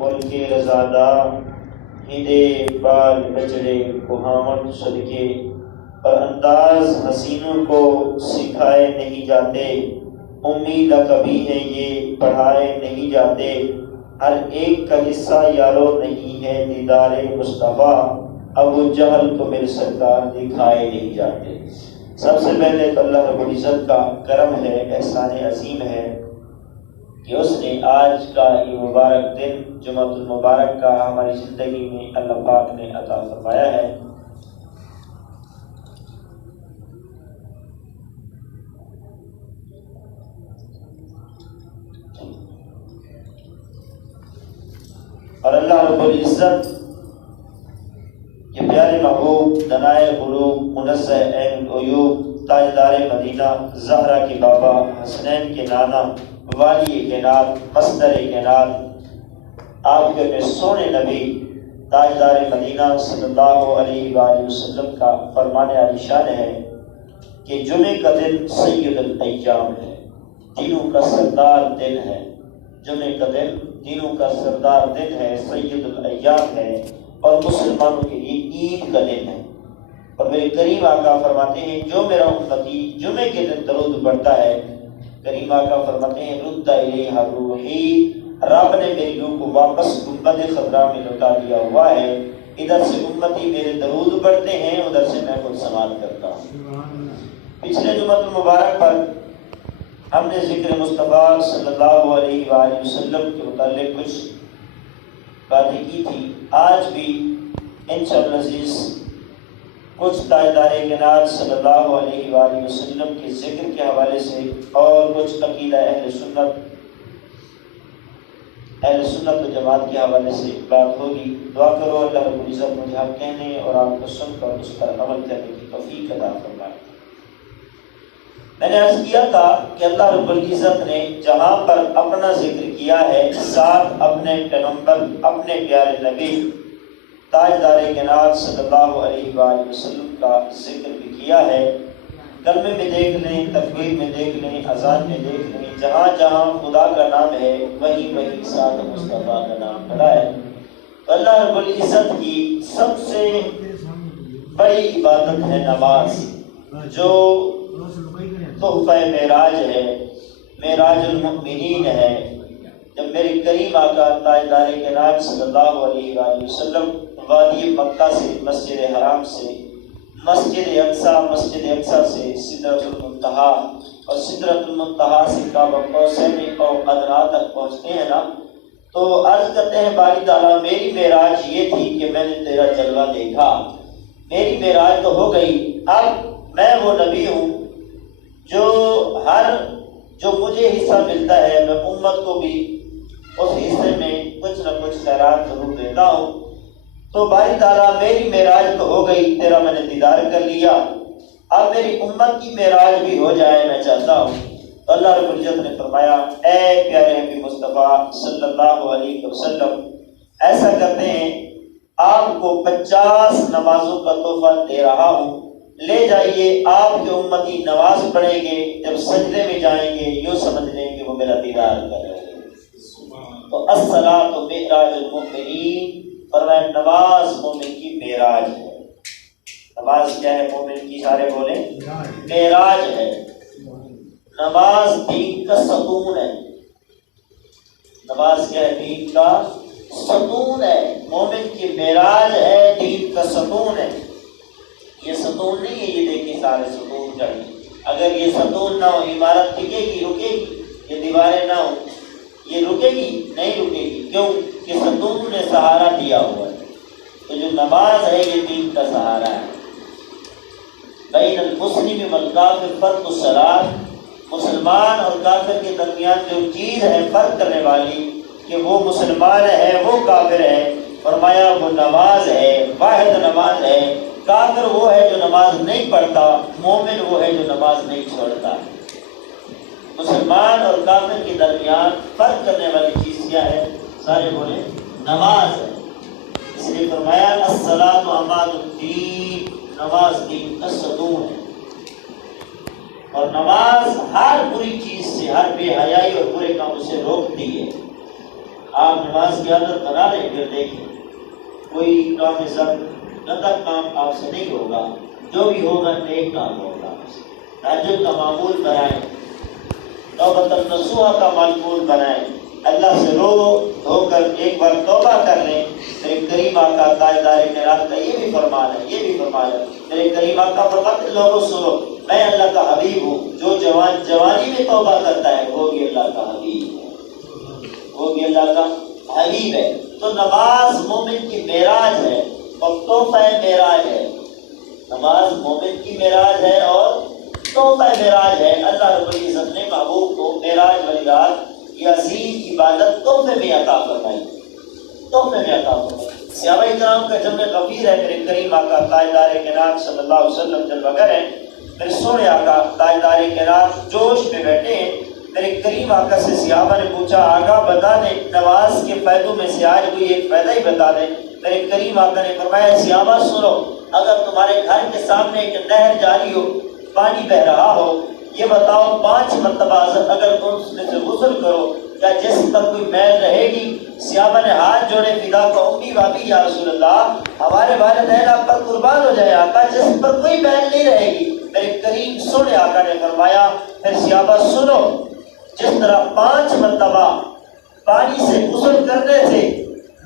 ملک رضادہ، ہدے بال بچڑے کوہامن صدقے، اور انداز حسینوں کو سکھائے نہیں جاتے، امید کبھی ہے یہ پڑھائے نہیں جاتے، ہر ایک کا حصہ یارو نہیں ہے دیدار مصطفیٰ، ابو جہل کو میرے سرکار دکھائے نہیں جاتے۔ سب سے پہلے تو اللہ رب العزت کا کرم ہے، احسان عظیم ہے کہ اس نے آج کا یہ مبارک دن جمعۃ المبارک کا ہماری زندگی میں اللہ پاک نے عطا فرمایا ہے۔ اور اللہ رب العزت یہ پیارے محبوب دنائے قلوب منزہ عین العیوب تاجدار مدینہ زہرا کے بابا حسنین کے نانا والی کائنات مصدر کائنات آپ کے میں سونے نبی تاجدار مدینہ صلی اللہ علیہ وآلہ وسلم کا فرمان عالی شان ہے کہ جمعے کا دن سید الایام ہے، دنوں کا سردار دن ہے۔ جمعے کا دن دنوں کا سردار دن ہے، سید الایام ہے، اور مسلمانوں کے لیے عید کا دن ہے۔ اور میرے کریم آقا فرماتے ہیں جو میرا امتی جمعے کے دن درود پڑھتا ہے، کریم آقا فرماتے ہیں رد الیہ روحی، رب نے میری روح کو واپس گنبد خضرا میں لوٹا دیا ہوا ہے۔ ادھر سے امتی میرے درود پڑھتے ہیں، ادھر سے میں خود سماعت کرتا ہوں۔ پچھلے جمعہ المبارک پر ہم نے ذکر مصطفیٰ صلی اللہ علیہ وآلہ وسلم کے متعلق کچھ باتیں کی تھی۔ آج بھی انشاءاللہ عزیز کچھ تاجدار کائنات صلی اللہ علیہ وآلہ وسلم کے ذکر کے حوالے سے اور کچھ عقیدہ اہل سنت و جماعت کے حوالے سے بات ہوگی۔ دعا کرو اللہ رب العزت مجھے حق کہنے اور آپ کو سن کر اس پر عمل کرنے کی توفیق عطا فرمائے۔ میں نے عرض کیا تھا کہ اللہ رب العزت نے جہاں پر اپنا ذکر کیا ہے، ساتھ اپنے پیغمبر اپنے پیارے نبی تاجدار کائنات صلی اللہ علیہ وآلہ وسلم کا ذکر بھی کیا ہے۔ کلمے میں دیکھ لیں، تکبیر میں دیکھ لیں، اذان میں دیکھ لیں، جہاں جہاں خدا کا نام ہے وہیں وہیں ساتھ مصطفیٰ کا نام پڑا ہے۔ تو اللہ رب العزت کی سب سے بڑی عبادت ہے نماز، جو تحفہ معراج ہے، معراج المؤمنین ہے۔ جب میرے کریم آقا تاجدار کائنات صلی اللہ علیہ وآلہ وسلم وادی مکہ سے مسجد حرام سے مسجد اقصیٰ سے سدرۃ المنتہا اور سدرۃ المنتہا سے کعبہ قوسین اور ادنیٰ تک پہنچتے ہیں نا، تو عرض کرتے ہیں باری تعالیٰ میری معراج یہ تھی کہ میں نے تیرا جلوہ دیکھا، میری معراج تو ہو گئی، اب میں وہ نبی ہوں جو مجھے حصہ ملتا ہے میں امت کو بھی اس حصے میں کچھ نہ کچھ خیرات ضرور دیتا ہوں۔ تو باری تعالیٰ میری معراج تو ہو گئی، تیرا میں نے دیدار کر لیا، اب میری امت کی معراج بھی ہو جائے میں چاہتا ہوں۔ تو اللہ رب العزت نے فرمایا اے پیارے نبی مصطفیٰ صلی اللہ علیہ وسلم ایسا کرتے ہیں آپ کو 50 نمازوں کا تحفہ دے رہا ہوں، لے جائیے، آپ کے امتی نماز پڑھیں گے، جب سجدے میں جائیں گے یوں سمجھ لیں کہ وہ میرا دیدار کر رہے ہیں۔ تو الصلاۃ معراج المؤمنین، فرمایا نماز مومن کی معراج ہے۔ نماز کیا ہے مومن کی؟ سارے بولیں معراج ہے۔ نماز دین کا ستون ہے۔ نماز کیا ہے؟ دین کا ستون ہے، مومن کی معراج ہے، دین کا ستون ہے۔ یہ ستون نہیں ہے، یہ دیکھیں سارے ستون چڑھیں، اگر یہ ستون نہ ہو عمارت ٹکے گی رکے گی، یہ دیواریں نہ ہو یہ رکے گی نہیں رکے گی، کیوں کہ ستون نے سہارا دیا ہوا ہے۔ تو جو نماز ہے یہ دین کا سہارا ہے۔ بین المسلم والکافر فرق الصلاۃ، مسلمان اور کافر کے درمیان جو چیز ہے فرق کرنے والی کہ وہ مسلمان ہے وہ کافر ہے، فرمایا وہ نماز ہے، واحد نماز ہے۔ کافر وہ ہے جو نماز نہیں پڑھتا، مومن وہ ہے جو نماز نہیں چھوڑتا۔ مسلمان اور کافر کے درمیان فرق کرنے والی چیز کیا ہے؟ سارے بولیں نماز ہے۔ اس لیے فرمایا الصلاۃ عماد الدین، نماز دین کا ستون ہے۔ اور نماز ہر بری چیز سے، ہر بے حیائی اور برے کاموں سے روکتی ہے۔ آپ نماز کی عادت بنا لیں، پھر دیکھیں کوئی کام عزت گندا کام آپ سے نہیں ہوگا، جو بھی ہوگا نیک کام ہوگا۔ تہجد کا معمول بنائیں، توبۃ النصوح کا معمول بنائیں، اللہ سے رو دھو کر ایک بار توبہ کر لیں۔ میرے کریم آقا تاجدار کائنات کا یہ بھی فرمان ہے، یہ بھی فرمان ہے، میرے کریم آقا فرماتے لوگوں سنو، میں اللہ کا حبیب ہوں، جو جوان جوانی میں توبہ کرتا ہے وہ بھی اللہ کا حبیب ہے، وہ بھی اللہ کا حبیب ہے۔ تو نماز مومن کی معراج ہے اور تحفہ معراج ہے، نماز مومن کی معراج ہے اور تحفہ معراج ہے۔ اللہ رب العزت نے محبوب کو معراج والی رات یہ عظیم عبادت تحفے میں عطا فرمائی، تحفے میں عطا فرمائی۔ صحابہ کرام کا جمع غفیر ہے، میرے کریم آقا تاجدار کائنات صلی اللہ علیہ وسلم جل وگر ہیں، میرے سونے آقا تاجدار کائنات جوش میں بیٹھے ہیں۔ میرے کریم آقا سے صحابہ نے پوچھا آقا بتا دیں نماز کے فائدوں میں سے آج کوئی ایک فائدہ ہی بتا دیں۔ میرے کریم آقا نے فرمایا صحابہ سنو، اگر تمہارے گھر کے سامنے ایک نہر جاری ہو، پانی بہ رہا ہو، یہ بتاؤ 5 مرتبہ اگر تم اس میں سے غسل کرو کیا جسم پر کوئی میل رہے گی؟ صحابہ نے ہاتھ جوڑے، فدا کا امی بابی یا رسول اللہ ہمارے والدین آپ پر قربان ہو جائے آقا، جسم پر کوئی میل نہیں رہے گی۔ میرے کریم سونے آقا نے فرمایا پھر صحابہ سنو، جس طرح 5 مرتبہ پانی سے غسل کرنے سے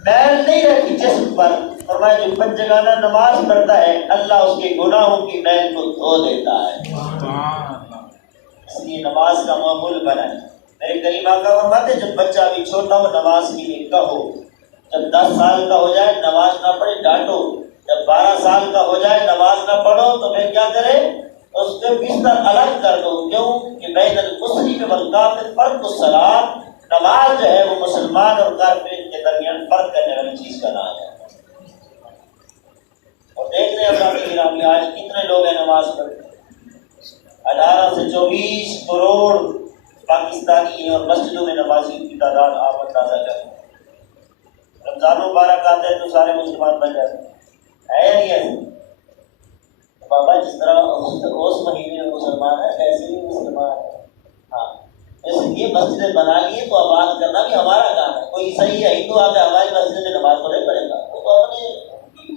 میل نہیں رہتی جسم پر، فرمایا جو پنجگانہ نماز پڑھتا ہے اللہ اس کے گناہوں کی میل کو دھو دیتا ہے۔ اس لیے نماز کا معمول بنائے۔ میرے کریم آقا فرماتے جب بچہ بھی چھوٹا ہو نماز کے لیے کہو، جب 10 سال کا ہو جائے نماز نہ پڑھے ڈانٹو، جب 12 سال کا ہو جائے نماز نہ پڑھو تو پھر کیا کرے؟ اس کے بستر الگ کر دو، کیوں کہ بین المسلم والکافر فرق الصلاۃ، نماز جو ہے وہ مسلمان اور کافر کے درمیان فرق کرنے والی چیز کا نام ہے۔ اور دیکھ رہے ہیں آج کتنے لوگ ہیں نماز پڑھتے، 18 سے 24 کروڑ پاکستانی ہیں اور مسجدوں میں نمازیوں کی تعداد آپ اندازہ کریں۔ رمضان مبارک آتے ہیں تو سارے مسلمان بن جاتے ہیں، ہے یا نہیں ہے؟ بابا جس طرح اس مہینے میں مسلمان ہے ایسے ہی مسلمان ہے، ہاں جیسے یہ مسجدیں بنا لیے تو آباد کرنا بھی ہمارا کام ہے۔ کوئی صحیح ہے ہندو آ کے ہماری مسجد میں نماز پڑھے پڑے گا، وہ تو اپنے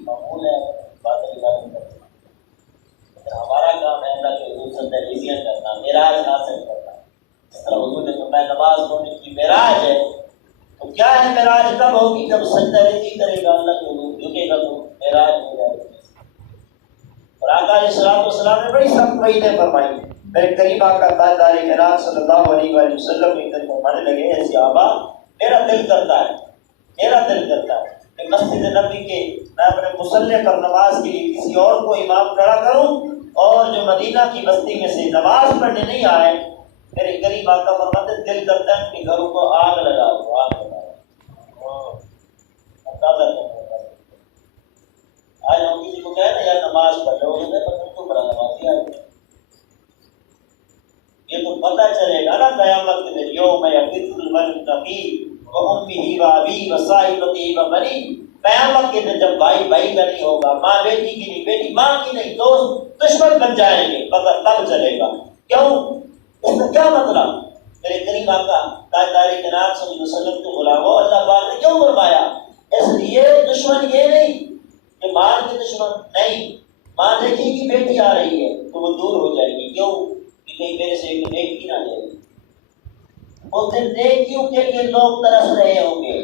معمول ہے، بات ہے، ہمارا کام ہے اللہ کے حضور سے تحریزیاں کرنا، معراج حاصل کرنا۔ اس طرح حضور نے فرمایا نماز مومن کی معراج ہے، تو کیا ہے معراج کب ہوگی؟ جب سجدہ ریزی کرے گا اللہ کے حضور، جھکے گا تو معراج ہو جائے گا۔ اور آقا علیہ الصلوۃ والسلام نے بڑی سخت وعیدیں فرمائی۔ میرے کریم آقا تاجدار کائنات صلی اللہ علیہ وآلہ وسلم نے فرمانے لگے ہیں صحابہ میرا دل کرتا ہے، میرا دل کرتا ہے کہ مسجد نبوی کے میں اپنے مصلی پر نماز کے لیے کسی اور کو امام کھڑا کروں، اور جو مدینہ کی بستی میں سے نماز پڑھنے نہیں آئے میرے کریم آقا فرماتے دل کرتا ہے کہ گھروں کو آگ لگا دو، آگ لگا دو۔ اندازہ کرو آج ہم کسی کو کہہ رہے یار نماز پڑھ لو، یہ پتہ تو بڑا نمازی آئے، یہ تو پتہ چلے گا نا قیامت کے دن یوم یفر المرء وامہ وابیہ وصاحبتہ وبنیہ، قیامت کے دن جب بھائی بھائی کا نہیں ہوگا، ماں بیٹی کی نہیں، بیٹی ماں کی نہیں، دوست دشمن بن جائیں گے، پتہ تب چلے گا۔ کیوں؟ اس کا کیا مطلب؟ میرے کریم آقا تاجدار کائنات صلی اللہ علیہ وسلم کے غلاموں اللہ پاک نے کیوں فرمایا؟ اس لیے دشمن یہ نہیں کہ ماں کے دشمن نہیں، ماں دیکھے گی بیٹی آ رہی ہے تو وہ دور ہو جائے گی، کیوں کہ کہیں میرے سے ایک نیکی نہ جائے گی۔ اس دن نیکیوں کے لیے لوگ ترس رہے ہوں گے،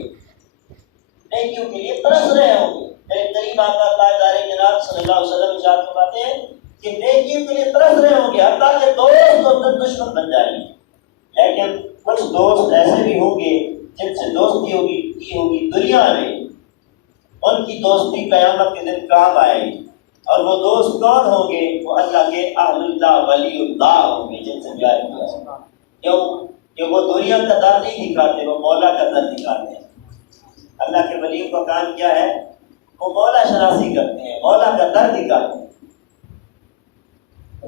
نیکیوں کے لیے ترس رہے ہوں گے۔ میرے کریم آقا تاجدار کائنات صلی اللہ علیہ وسلم ارشاد فرماتے ہیں کہ نیکیوں کے لیے ترس رہے ہوں گے، حتیٰ کہ دوست اور دشمن بن جائیں گے۔ لیکن کچھ دوست ایسے بھی ہوں گے جن سے دوستی کی ہوگی دنیا میں، ان کی دوستی قیامت کے دن کام آئے گی، اور وہ دوست کون ہوں گے؟ وہ اللہ کے اہل اللہ ولی اللہ ہوں گے جن سے پیار کیا ہے۔ کیوں کہ وہ دنیا کا در نہیں دکھاتے، وہ مولا کا در دکھاتے ہیں۔ اللہ کے ولیوں کا کام کیا ہے؟ وہ مولا شناسی کرتے ہیں، مولا کا در دکھاتے ہیں۔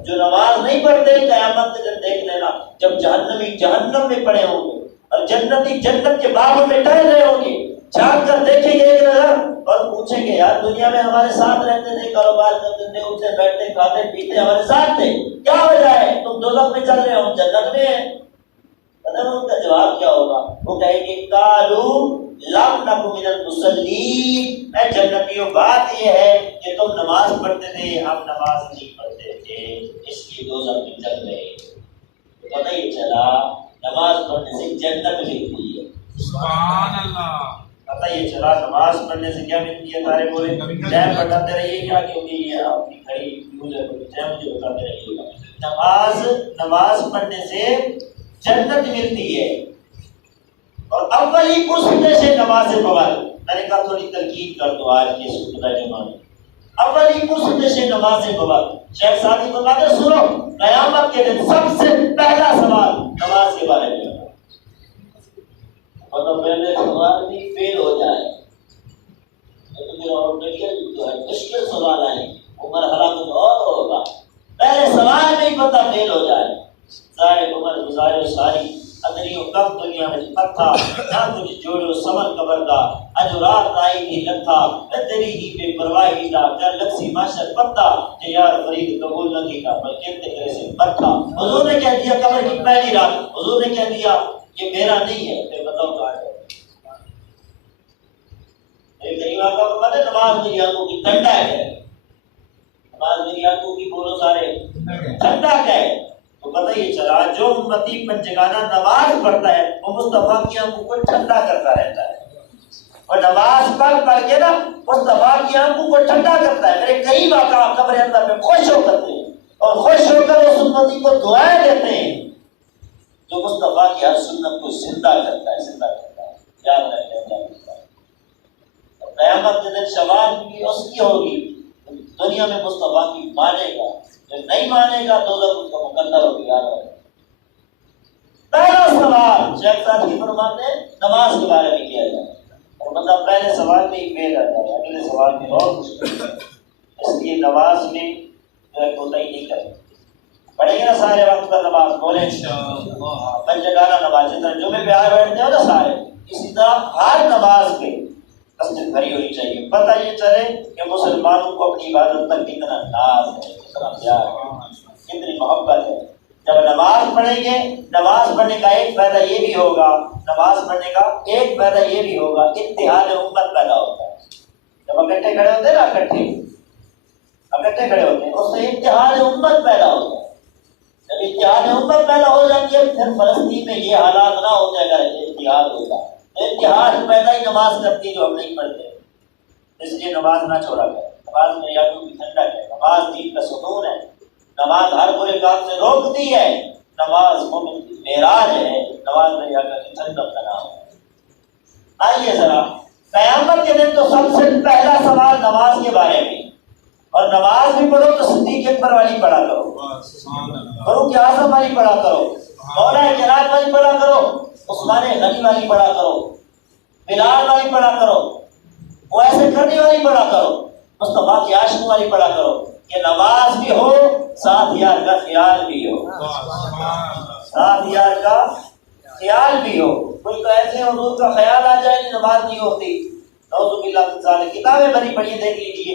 جو نماز نہیں پڑھتے قیامت کے دن دیکھ لینا جب جہنمی جہنم میں پڑے ہوں گے اور جنتی جنت کے باغوں میں ٹہل رہے ہوں گے، جھانک کر دیکھیں گے ایک نظر اور پوچھیں گے یار دنیا میں ہمارے ساتھ رہتے تھے، کاروبار کرتے تھے، اٹھتے بیٹھتے کھاتے پیتے ہمارے ساتھ تھے، کیا وجہ ہے تم دوزخ میں چل رہے ہو، جنت میں ہے؟ پتہ ہے ان کا جواب کیا ہوگا؟ وہ کہیں گے قالو لم نک من المصلین، اے جنتیوں بات یہ ہے کہ تم نماز پڑھتے تھے، ہم نماز نہیں پڑھتے تھے، اس لیے دوزخ میں چل رہے۔ تو پتہ یہ چلا نماز پڑھنے سے جنت ملتی ہے۔ سبحان اللہ۔ پتہ یہ چلا نماز پڑھنے سے کیا ملتی ہے؟ سارے بولے ٹائم بتاتے رہیے کیا، کیونکہ یہ آپ کی کھڑی یوزر کو ٹائم مجھے بتاتے رہیے گا۔ نماز پڑھنے سے جنت ملتی ہے، اور اول ہی پرستے سے نماز پڑھ، میں نے کہا تھوڑی تنقید کر دو آج کے خطبہ جمعہ میں، اول ہی پرستے سے نماز پڑھ۔ شیخ سعدی فرماتے ہیں سنو، قیامت کے دن سب سے پہلا سوال نماز کے بارے میں ہوگا، اور پہلے سوال بھی فیل ہو جائے تو مشکل سوال آئے، وہ مرحلہ کچھ اور ہوگا، پہلے سوال میں ہی پتہ فیل ہو جائے، ظاہر عمر گزارے ساری ادریوں کم دنیا میں پتھا، نہ کچھ جوڑو سمن قبر کا، اج رات آئی ہی لتھا، تیری ہی بے پرواہی کا، کر لکسی معاشر پتہ، کہ یار فرید قبول نہ کی کا، بلکہ تیرے سے پتھا۔ حضور نے کہہ دیا قبر کی پہلی رات، حضور نے کہہ دیا یہ میرا نہیں ہے، پھر بتاؤ کہاں ہے؟ ایک غریب آقا کو پتہ ہے نماز میری آنکھوں کی ٹھنڈک ہے، نماز میری آنکھوں کی بولو سارے ٹھنڈک ہے۔ تو پتہ یہ چلا جو امتی پنجگانہ نماز پڑھتا ہے وہ مصطفیٰ کی آنکھوں کو ٹھنڈا کرتا رہتا ہے، اور نماز پڑھ کے نا مصطفیٰ کی آنکھوں کو ٹھنڈا کرتا ہے۔ میرے قریب آقا قبر اندر میں خوش ہو کرتے ہیں، اور خوش ہو کر اس امتی کو دعائیں دیتے ہیں جو مصطفیٰ کی ہر سنت کو زندہ کرتا ہے، زندہ کرتا ہے، یاد رکھتے ہیں۔ قیامت کے دن شفاعت بھی اس کی ہوگی، دنیا میں مصطفیٰ کی مانے گا، جو نہیں مانے گا تو اس کا مقدر ہوگی، یاد رکھیں۔ پہلا سوال شیخ سعدی فرماتے ہیں نماز کے بارے میں کیا جائے، اور بندہ پہلے سوال میں ہی فیل آ جائے، اگلے سوال میں اور مشکل ہے، اس لیے نماز میں جو ہے کوتاہی نہیں کریں۔ پڑھیں گے نا سارے وقت پر نماز، بولیں پنجگانہ نماز، جس طرح جمعے پہ آئے بیٹھتے ہو نا سارے، اسی طرح ہر نماز پہ مسجد بھری ہونی چاہیے۔ پتہ یہ چلے کہ مسلمانوں کو اپنی عبادت پر کتنا ناز ہے، کتنا پیار ہے، کتنی محبت ہے۔ جب نماز پڑھیں گے، نماز پڑھنے کا ایک فائدہ یہ بھی ہوگا، نماز پڑھنے کا ایک فائدہ یہ بھی ہوگا، اتحاد امت پیدا ہوتا ہے۔ جب اکٹھے کھڑے ہوتے ہیں نا، اکٹھے کھڑے ہوتے ہیں، اس سے اتحاد امت پیدا ہوتا ہے۔ جب اتحاد امت پیدا ہو جاتی ہے، پھر فلسطین میں یہ حالات نہ ہوتے اگر اتحاد ہوتا، اتحاد پیدا ہی نماز کرتی ہے جو ہم نہیں پڑھتے، اس لیے نماز نہ چھوڑا کرے۔ نماز میں یادوں کی ٹھنڈک ہے، نماز دین کا ستون ہے، نماز ہر برے کام سے روکتی ہے، نماز مومن کی معراج ہے، نماز میں یادوں کی ٹھنڈک کا نام ہے۔ آئیے ذرا قیامت کے دن تو سب سے پہلا سوال نماز کے بارے میں، اور نماز بھی پڑھو تو صدیق اکبر والی پڑھا کرو، فاروق اعظم والی پڑھا کرو، مولا جلال والی پڑھا کرو، عثمان غنی والی پڑھا کرو، بلال والی پڑھا کرو، وہ ایسے کرنے والی پڑھا کرو، مصطفیٰ کی عاشق والی پڑھا کرو، کہ نماز بھی ہو ساتھ یار کا خیال بھی ہو، ساتھ یار کا خیال بھی ہو۔ کوئی تو ایسے حضور کا خیال آ جائے کہ نماز نہیں ہوتی، نعوذ باللہ من ذالک، کتابیں بھری پڑھی دیکھ لیجیے،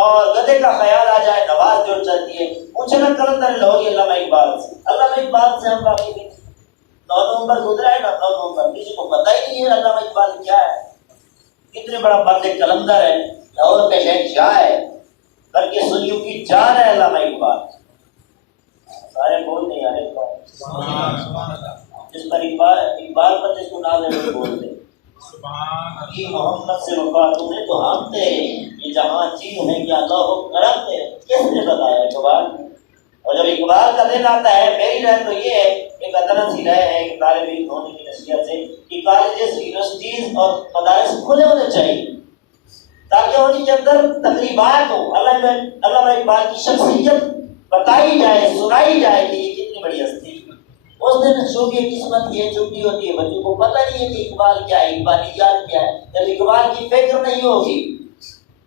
اور گدھے کا خیال آ جائے نماز جڑ جاتی ہے۔ پوچھے نا کلندر لاہوری علامہ اقبال سے، علامہ اقبال سے ہم واقف ہیں، 9 نومبر گزرا ہے نا، 9 نومبر، کسی کو پتہ ہی نہیں ہے علامہ اقبال کیا ہے، کتنے بڑا مرد کلندر ہے، لاہور کے شہنشاہ ہے، بلکہ سنیوں کی جان ہے علامہ اقبال۔ سارے بول نہیں آ رہے، جس پر اقبال پر جس کو ناز ہے وہ بولتے کہ محمد سے وفا تمہیں تو ہم تھے، یہ جہاں چیز ہے کیا اللہ و کرم تھے، کس نے بتایا اقبال؟ اور جب اقبال کا دن آتا ہے، میری رائے تو یہ ہے، ایک ادنا سی رائے ہے کہ طالب علم ہونے کی نصیحت سے کہ کالجز، یونیورسٹیز اور مدارس کھلے ہونے چاہیے تاکہ ان کے اندر تقریبات ہو، علامہ اقبال کی شخصیت بتائی جائے، سنائی جائے کہ یہ کتنی بڑی ہستی۔ اس دن شوق قسمت یہ چھٹی ہوتی ہے، بچوں کو پتہ نہیں ہے کہ اقبال کیا ہے، اقبالیات کیا ہے۔ جب اقبال کی فکر نہیں ہوگی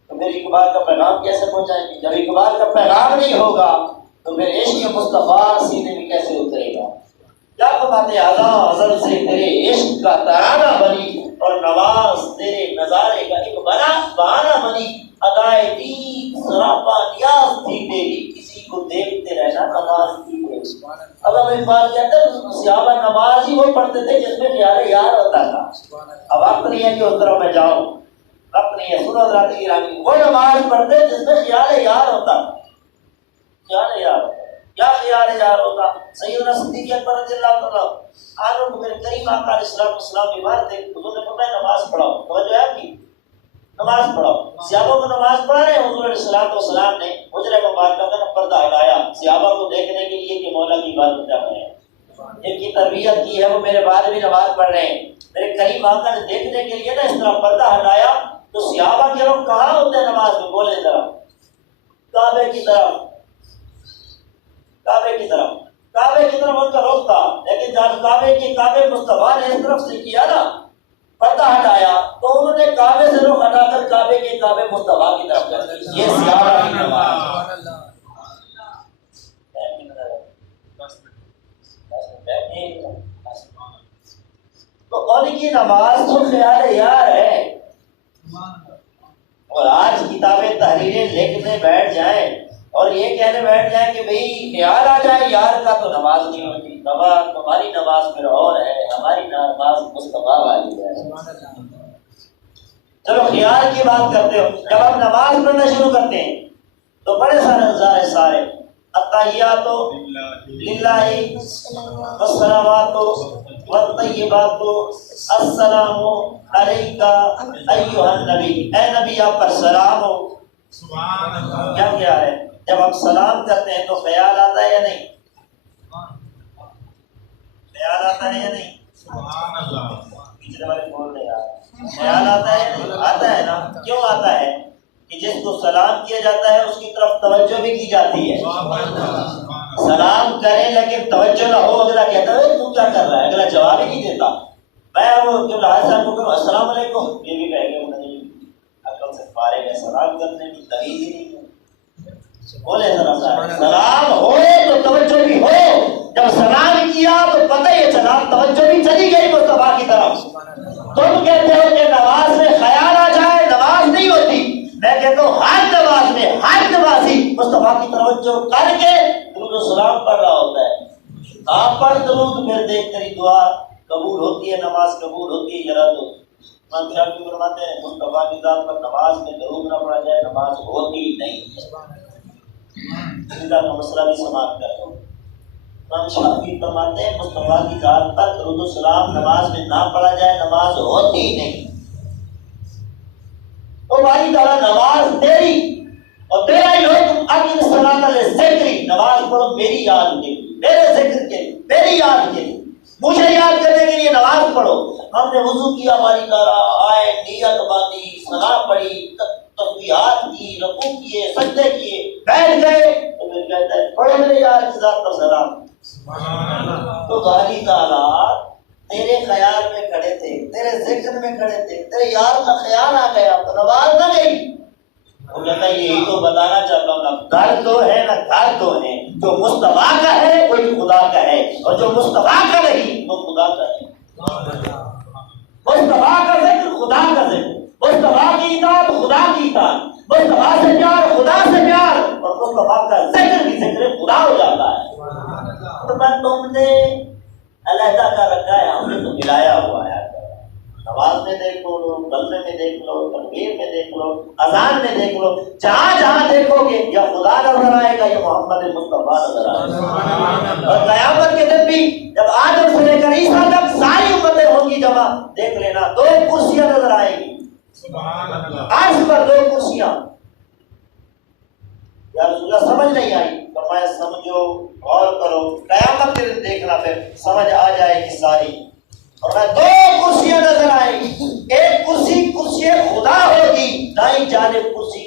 تو پھر اقبال کا پیغام کیسے پہنچائیں گے؟ جب اقبال کا پیغام نہیں ہوگا تو پھر عشق مصطفیٰ سینے میں کیسے اترے گا؟ کیا فرماتے ازاں ازل سے تیرے عشق کا ترانہ بنی، اور نواز تیرے نظارے کا ایک بنا بہانہ بنی، ادائے دین سراپا نیاز تھی تیری، کسی کو دیکھتے رہنا نماز تھی تیری۔ علامہ اقبال کہتے ہیں صحابہ نماز ہی وہ پڑھتے پڑھتے تھے جس میں خیال یار ہوتا تھا. اب وقت نہیں ہے کہ اس طرف میں جاؤں، وقت نہیں ہے. سنو حضرات گرامی، وہ نماز پڑھتے جس میں خیال یار ہوتا. خیال یار ہوتا، کیا خیال یار ہوتا؟ سیدنا صدیق اکبر رضی اللہ عنہ کو میرے کریم آقا علیہ الصلوۃ والسلام بیمار تھے، حضور نے فرمایا نماز پڑھاؤ. توجہ ہے آپ کی، نماز پڑھاؤ. صحابہ کو نماز پڑھا رہے، حضور علیہ الصلوۃ والسلام نے حجرہ مبارکہ کا پردہ ہٹایا صحابہ کو دیکھنے کے لیے کہ مولا کی عبادت کر رہے ہیں، ان کی تربیت کی ہے، وہ میرے بعد بھی نماز پڑھ رہے ہیں. میرے کریم آقا نے دیکھنے کے لیے نا اس طرح پردہ ہٹایا تو صحابہ کے لوگ کہاں ہوتے ہیں نماز میں؟ بولے ذرا. کعبے کی طرف، کعبے کی طرف، کعبے کی طرف ان کا رخ تھا. لیکن جب کعبے مصطفیٰ نے اس طرف سے کیا نا، پردہ ہٹایا، تو انہوں نے کعبے سے رخ ہٹا کر کعبے مصطفیٰ کی طرف کر دی. یہ صحابہ کی نماز. تو ان کی نماز تو خیال یار ہے. اور آج کتابیں تحریریں لکھنے بیٹھ جائیں اور یہ کہنے بیٹھ جائیں کہ بھئی خیال آ جائے یار کا تو نماز نہیں ہوتی. تمہاری نماز پھر اور ہے، ہماری نماز مصطفیٰ والی ہے. چلو خیال کی بات کرتے ہو، جب ہم نماز پڑھنا شروع کرتے ہیں تو بڑے سارے نظارے سارے التحیات للہ والصلوات والطیبات السلام علیکہ ایھا النبی. اے نبی آپ پر سلام ہو. سبحان اللہ. کیا خیال ہے؟ جب ہم سلام کرتے ہیں تو خیال آتا ہے یا نہیں؟ خیال آتا ہے یا نہیں؟ سبحان اللہ. پچھلے والے بول رہے ہیں خیال آتا ہے یا نہیں؟ آتا ہے نا. کیوں آتا ہے؟ کہ جس کو سلام کیا جاتا ہے اس کی طرف توجہ بھی کی جاتی ہے. سلام کریں لیکن توجہ نہ ہو، اگلا کہتا ہے تو کیا کر رہا ہے، اگلا جواب ہی نہیں دیتا. میں وہ جو لاحظ صاحب کو کہوں السلام علیکم، یہ بھی کہے گا نہیں عقل سے فارغ ہے، سلام کرنے کی تمیز ہی نہیں ہے. بولے ذرا سلام ہو تو توجہ بھی ہو. جب سلام کیا تو پتہ ہی چلا توجہ بھی چلی گئی مصطفیٰ کی طرف. تم کہتے ہو کہ نماز میں خیال آ جائے نماز نہیں ہوتی. میں کہتا ہوں ہر نماز میں ہر نمازی مصطفیٰ کی توجہ کر کے درود و سلام پڑھ رہا ہوتا ہے. آپ پڑھ درود پھر دیکھ تیری دعا قبول ہوتی ہے، نماز قبول ہوتی ہے یا رد ہوتی ہے. امام شافعی فرماتے ہیں مصطفیٰ کی ذات پر نماز میں درود نہ پڑھا جائے نماز ہوتی ہی نہیں. اس کا مسئلہ بھی سماعت کر دو. امام شافعی فرماتے ہیں مصطفیٰ کی ذات پر درود و سلام نماز میں نہ پڑھا جائے نماز ہوتی ہی نہیں. تو بھائی تعالیٰ نماز تیری اور تیرا ہی حکم اقیم الصلاۃ لذکری، نماز پڑھو میری یاد کے لیے، میرے ذکر کے لیے، میری یاد کے لیے، مجھے یاد کرنے کے لیے نماز پڑھو. ہم نے وضو کیا، ہماری طرح آئے، نیت باندھی، سلام پڑھی، تسبیحات کی، رکوع کیے، سجدے کیے، بیٹھ گئے تو پھر کہتا ہے پڑھو میرے یار کی ذات پر سلام. تو باری تعالیٰ تیرے خیال میں کھڑے تھے، تیرے ذکر میں کھڑے تھے، تیرے یار کا خیال آ گیا تو نماز نہ گئی. وہ کہتا ہے یہی تو بتانا چاہتا ہوں، نہ گھر تو ہے نہ گھر تو ہے. جو مصطفیٰ کا ہے وہی خدا کا ہے، اور جو مصطفیٰ کا نہیں وہ خدا کا ہے. مصطفیٰ کا ذکر خدا کا ذکر، مصطفیٰ کی اطاعت خدا کی اطاعت، مصطفیٰ سے پیار خدا سے پیار، اور مصطفیٰ کا ذکر بھی ذکر خدا ہو جاتا ہے. تو میں تم نے علیحدہ کا رکھا ہے، ہم نے تو ملایا ہوا ہے. نماز میں دیکھ لو، کلمے میں دیکھ لو، تکبیر میں دیکھ لو، اذان میں دیکھ لو، جہاں جہاں دیکھو گے یا خدا نظر آئے گا یا محمد مصطفیٰ نظر آئے گا. اور قیامت کے دن بھی جب آدم سے لے کر عیسیٰ تک ساری امتیں ہوں گی جمع، دیکھ لینا 2 کرسیاں نظر آئیں گی. عرش پر 2 کرسیاں. یا رسول اللہ سمجھ نہیں آئی، فرمایا سمجھو، غور کرو، قیامت کے دن دیکھنا پھر سمجھ آ جائے گی ساری. اور 2 کرسیاں نظر آئیں گی، ایک کرسی خدا ہوگی، دائیں جانب کرسی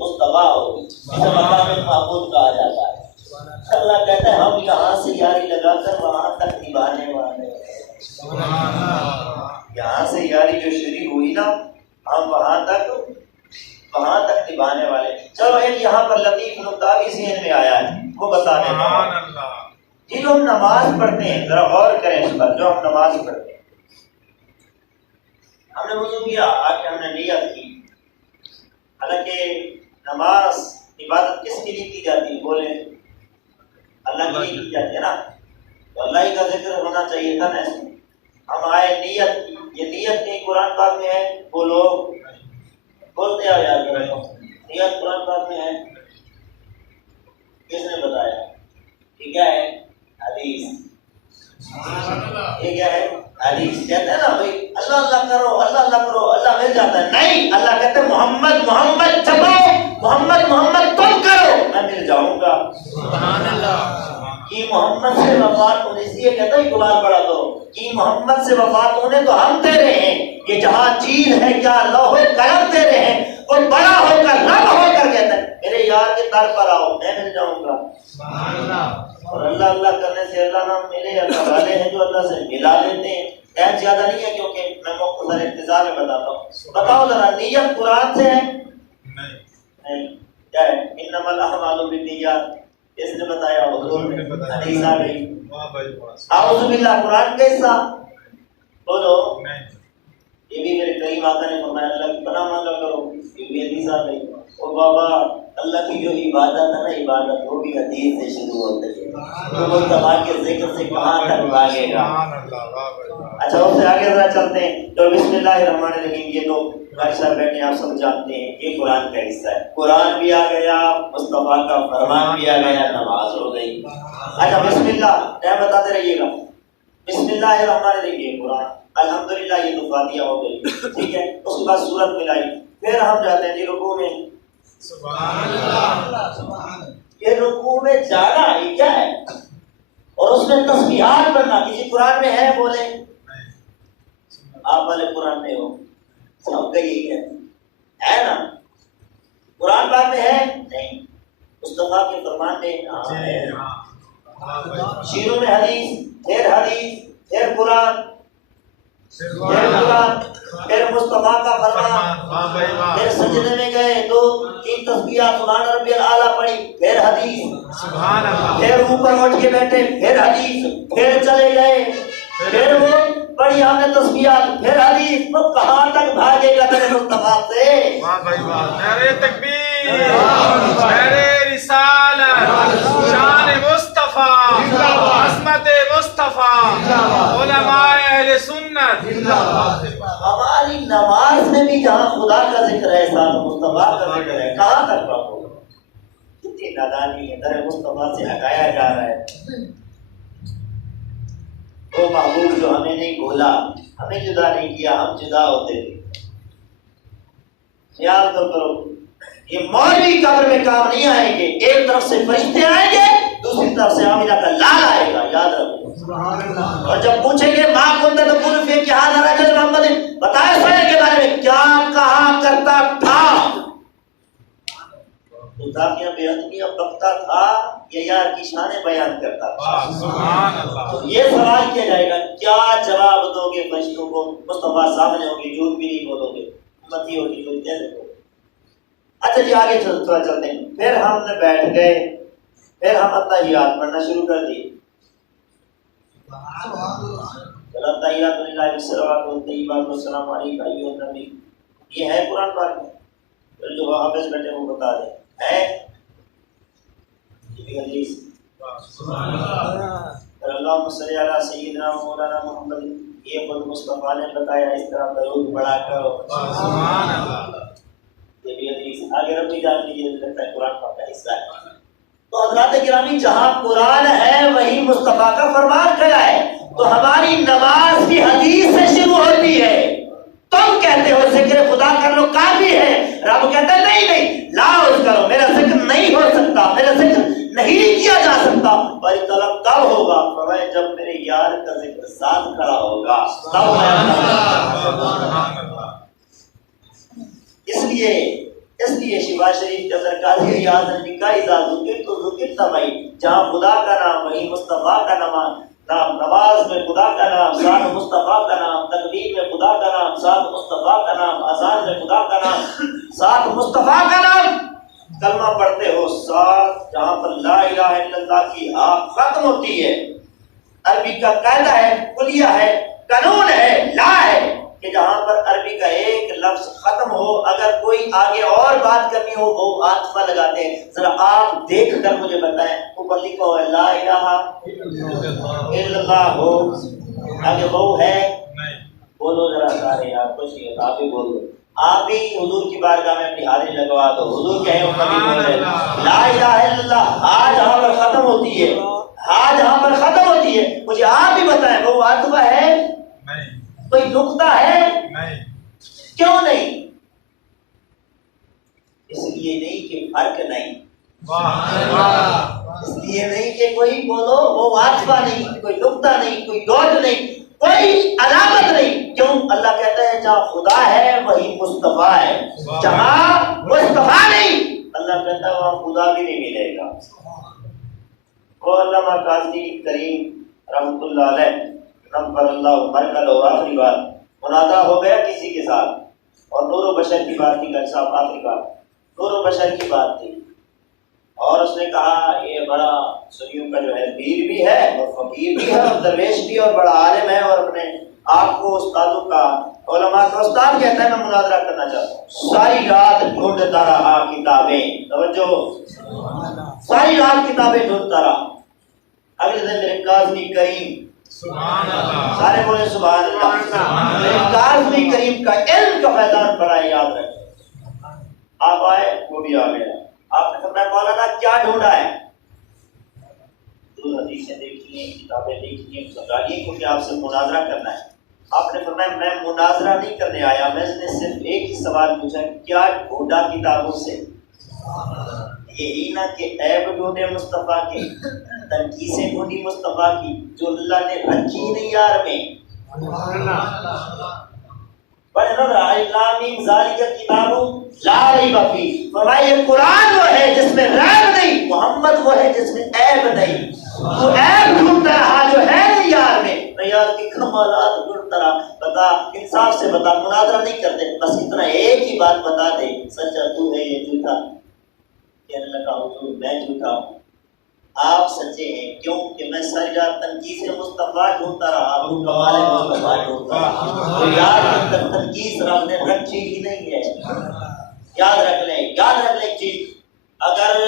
مصطفیٰ ہوگی، جسے مقام محمود کہا جاتا ہے. اللہ کہتا ہے ہم یہاں سے یاری لگا کر وہاں تک نبھانے والے. یہاں سے یاری جو شروع ہوئی نا ہم وہاں تک نبھانے والے. چلو ایک یہاں پر لطیف نکتہ بھی ذہن میں آیا ہے، وہ بتا دیتا ہوں. جو ہم نماز پڑھتے ہیں ذرا غور کریں اس پر. جو ہم نماز پڑھتے ہیں، ہم نے وضو کیا، آج ہم نے نیت کی. حالانکہ نماز عبادت کس کے لیے کی جاتی ہے؟ بولے اللہ کے لیے کی جاتی ہے نا. تو اللہ ہی کا ذکر ہونا چاہیے تھا نا اس میں. ہم آئے نیت کی، یہ نیت نہیں قرآن پاک میں ہے، بولو بولتے آ یاد کرو، نیت قرآن پاک میں ہے، کس نے بتایا؟ یہ کیا ہے؟ حدیث۔ یہ کیا ہے؟ حدیث۔ کہتے ہیں نا بھائی اللہ اللہ کرو، اللہ اللہ کرو، اللہ مل جاتا ہے، نہیں، اللہ کہتے ہیں محمد محمد جپو، محمد محمد تم کرو، میں مل جاؤں گا۔ سبحان اللہ۔ کہ محمد سے وفات ہونے سے یہ کہتا ہے قرآن پڑھا کرو، کہ محمد سے وفات ہونے تو ہم تیرے ہیں، یہ جہاں چیز ہے کیا لوح قلم تیرے ہیں، اور بڑا ہو کر رب ہو کر کہتا ہے میرے یار کے در پر آؤ، میں مل جاؤں گا۔ سبحان اللہ۔ اور اللہ اللہ کرنے سے اللہ نام ملے، اللہ والے ہیں جو اللہ سے ملا لیتے ہیں۔ ٹائم زیادہ نہیں ہے کیونکہ میں مختصر انتظار میں بتاتا ہوں۔ بتاؤ ذرا نیت قرآن سے ہے؟ نہیں۔ کیا ہے؟ انما الاعمال بالنیات، اس نے بتایا، حضور نے حدیث آ گئی۔ اعوذ باللہ قرآن کا حصہ بولو، یہ بھی میرے کریم آقا نے فرمایا اللہ کی پناہ مانگا کرو، یہ بھی حدیث آ گئی۔ اور بابا اللہ کی جو عبادت ہے نا، عبادت وہ بھی حدیث سے شروع ہوتی ہے، تو مصطفیٰ کے ذکر سے کہاں تک بھاگے گا۔ اچھا اس سے آگے ذرا چلتے ہیں، تو بسم اللہ الرحمن الرحیم، یہ تو بھائی صاحب بیٹھے آپ سب جانتے ہیں یہ قرآن کا حصہ ہے، قرآن بھی آ گیا، مصطفیٰ کا فرمان بھی آ گیا، نماز ہو گئی۔ اچھا بسم اللہ ٹائم بتاتے رہیے گا، بسم اللہ الرحمن الرحیم یہ قرآن، الحمدللہ یہ تو فاتحہ ہو گئی، ٹھیک ہے، اس کے بعد سورت ملائی، پھر ہم جاتے ہیں جی رکوع میں۔ سبحان اللہ۔ یہ رکوع میں جانا یہ کیا ہے؟ اور اس میں تسبیحات پڑھنا کسی قرآن میں ہے؟ بولے آپ والے قرآن میں ہو، سب کا یہی ہے نا؟ قرآن پاک میں ہے؟ نہیں، مصطفیٰ کے فرمان میں ہے۔ شیروں میں حدیث، پھر قرآن، پھر مصطفیٰ کا فرمان، پھر سجدے میں گئے، 2-3 تسبیحات سبحان ربی الاعلیٰ پڑھی، پھر حدیث، پھر اوپر اٹھ کے بیٹھے، پھر حدیث، پھر چلے گئے، پھر وہ پڑھی ہم نے تسبیحات، پھر حدیث، وہ کہاں تک بھاگے گا تیرے مصطفیٰ سے؟ واہ بھائی واہ، نعرہ تکبیر، نعرہ رسالت، شان مصطفیٰ، عظمت مصطفیٰ، علماء اہل سنت۔ ہماری نماز میں بھی جہاں خدا کا ذکر ہے، ساتھ مصطفیٰ کا ذکر ہے، کہاں تک پہنچو گا؟ کتنی نادانی ہے، در مصطفیٰ سے ہٹایا جا رہا ہے۔ وہ محبوب جو ہمیں نہیں بھولا، ہمیں جدا نہیں کیا، ہم جدا ہوتے تھے۔ خیال تو کرو، یہ مولوی قبر میں کام نہیں آئیں گے، ایک طرف سے فرشتے آئیں گے، دوسری طرف سے آمینہ کا لال آئے گا، یاد رکھو۔ اور جب پوچھیں گے ماں کنت تقول فی کہ هذا رجل محمد، بتائے سوئے کے بارے میں کیا کہا کرتا تھا؟ تو تاکہ بےعدمیاں بکتا تھا یا یار کی شانیں بیان کرتا تھا؟ سبحان اللہ۔ یہ سوال کیا جائے گا، کیا جواب دو گے فرشتوں کو؟ مصطفیٰ سامنے ہوں گے، جھوٹ بھی نہیں بولو گے، امتی ہوگی تو کیسے بولو؟ اچھا جی آگے تھوڑا چلتے ہیں، پھر ہم نے بیٹھ گئے، پھر ہم التحیات پڑھنا شروع کر دیے۔ التحیات للہ والصلوات والطیبات والسلام علیک ایھا النبی، یہ ہے قرآن پاک میں؟ پھر جو حافظ بیٹھے وہ بتا دیں ہے یہ بھی حدیث۔ اللہم صلی علی سیدنا و مولانا محمد، یہ خود مصطفیٰ نے بتایا اس طرح درود پڑھا کرو۔ سبحان اللہ۔ یہ بھی حدیث۔ آگے ربی جان لیجیے، لگتا ہے قرآن پاک کا حصہ ہے۔ تو حضرات گرامی جہاں قرآن ہے وہی مصطفیٰ کا فرمان کھڑا ہے، تو ہماری نماز بھی حدیث سے شروع ہوتی ہے۔ تم کہتے ہو ذکر خدا کر لو کافی ہے، رب کہتا ہے نہیں نہیں لاؤز کرو، میرا ذکر نہیں ہو سکتا، میرا ذکر نہیں کیا جا سکتا۔ اور طلب کب ہوگا؟ فرمایا جب میرے یار کا ذکر ساتھ کھڑا ہوگا تب میں۔ اس لیے شفا شریف کے اندر قاضی ایاز نے لکھا اذا ذکر تو ذکر تبعی، جہاں خدا کا نام وہی مصطفیٰ کا نام، نماز میں خدا کا نام ساتھ مصطفیٰ کا نام، تکبیر میں خدا کا نام ساتھ مصطفیٰ کا نام، اذان میں خدا کا نام ساتھ مصطفیٰ کا نام، کلمہ پڑھتے ہو ساتھ جہاں پر لا الہ الا اللہ کی آپ ختم ہوتی ہے۔ عربی کا قاعدہ ہے، کلیہ ہے، قانون ہے، لا ہے کہ جہاں پر عربی کا ایک لفظ ختم ہو، اگر کوئی آگے اور بات کرنی ہو وہ عاطفہ لگاتے ہیں۔ ذرا آپ دیکھ کر مجھے بتائیں، اوپر لکھا ہوا ہے لا الہ الا اللہ ہو، آگے وہ ہے بولو ذرا سارے یار کچھ نہیں ہوتا آپ ہی بول دو آپ ہی حضور کی بارگاہ میں اپنی حاضری لگوا دو حضور کہیں امت ہی بولے لا الہ الا اللہ ہاں جہاں پر ختم ہوتی ہے ہاں جہاں پر ختم ہوتی ہے مجھے آپ ہی بتائیں وہ واقعہ ہے نہیں کوئی نقطہ ہے نہیں کیوں نہیں اس لیے نہیں کہ فرق نہیں اس لیے نہیں کہ کوئی بولو وہ واقعہ نہیں کوئی نقطہ نہیں کوئی ڈاٹ نہیں کوئی علامت نہیں کیوں اللہ کہتا ہے جہاں خدا ہے وہی مصطفیٰ ہے جہاں مصطفیٰ نہیں اللہ کہتا ہے وہاں خدا بھی نہیں ملے گا وہ علامہ قاضی کریم رحمۃ اللہ علیہ نمبر اللہ عمر کا لو آخری بار مناظرہ ہو گیا کسی کے ساتھ اور نور و بشر کی بات تھی صاحب آخری بار نور و بشر کی بات تھی اور اس نے کہا یہ بڑا سنیوں کا جو ہے پیر بھی ہے اور فقیر بھی ہے اور درویش بھی اور بڑا عالم ہے اور اپنے آپ کو استادوں کا علماء کا استاد کہتا ہے میں مناظرہ کرنا چاہتا ہوں ساری رات ڈھونڈتا رہا کتابیں توجہ ساری رات کتابیں ڈھونڈتا رہا اگلے دن میرے کاظمی کریم سبحان اللہ سارے بولے سبحان اللہ میرے کاظمی کریم کا علم کا میدان پڑا ہے یاد رکھیں آپ آئے وہ بھی آ گیا آپ نے فرمایا مولانا کیا ڈھونڈا ہے حدیثیں دیکھی ہیں کتابیں دیکھی ہیں سمجھائیے کیونکہ آپ سے مناظرہ کرنا ہے آپ نے فرمایا میں مناظرہ نہیں کرنے آیا میں نے صرف ایک ہی سوال پوچھا کیا ڈھونڈا کتابوں سے یہی نہ کہ عیب ڈھونڈے مصطفیٰ کے تنقیسیں ڈھونڈی مصطفیٰ کی جو اللہ نے رکھی نہیں یار میں فرمایا یہ قرآن وہ ہے جس میں ریب نہیں محمد وہ ہے جس میں عیب نہیں تو عیب ڈھونڈتا رہا جو ہے نہیں یار میں یار کی کمالات ڈھونڈتا رہا بتا انصاف سے بتا مناظرہ نہیں کرتے بس اتنا ایک ہی بات بتا دے سچا تو ہے یہ جھوٹا کہنے لگا حضور میں جھوٹا ہوں آپ سچے ہیں کیوں کہ میں ساری رات تنقیس مصطفیٰ ڈھونڈتا رہا ابو کمال مصطفیٰ ڈھونڈتا رہا تو یاد تنقیس رب نے رکھی ہی نہیں ہے یاد رکھ لیں ایک چیز اگر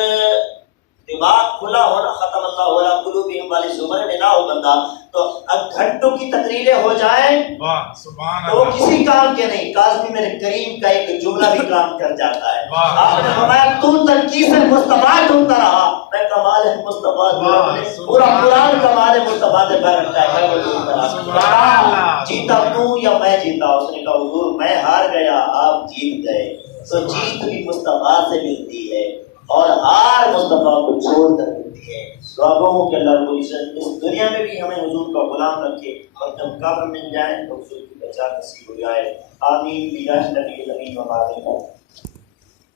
دماغ کھلا ہونا ختم اللہ ہونا قلوبہم والی زمر میں نہ ہو بندہ تو گھنٹوں کی تقریریں ہو جائیں تو وہ کسی کام کے نہیں کاظمی میرے کریم کا ایک جملہ بھی کام کر جاتا ہے آپ نے فرمایا تو تنقیس مصطفیٰ ڈھونڈتا رہا میں کمال مصطفیٰ پورا قرآن کمال مصطفیٰ سے بھر رکھتا ہے میں وہ ڈھونڈتا رہا جیتا تو یا میں جیتا اس نے کہا حضور میں ہار گیا آپ جیت گئے تو جیت بھی مصطفیٰ سے ملتی ہے اور ہار مصطفیٰ کو چھوڑ کر ملتی ہے دعا گو کہ اللہ رب العزت اس دنیا میں بھی ہمیں حضور کا غلام رکھے اور جب قبر مل جائے تو حضور کی پہچان نصیب ہو جائے آمین بجاہ نبی الامین و بارک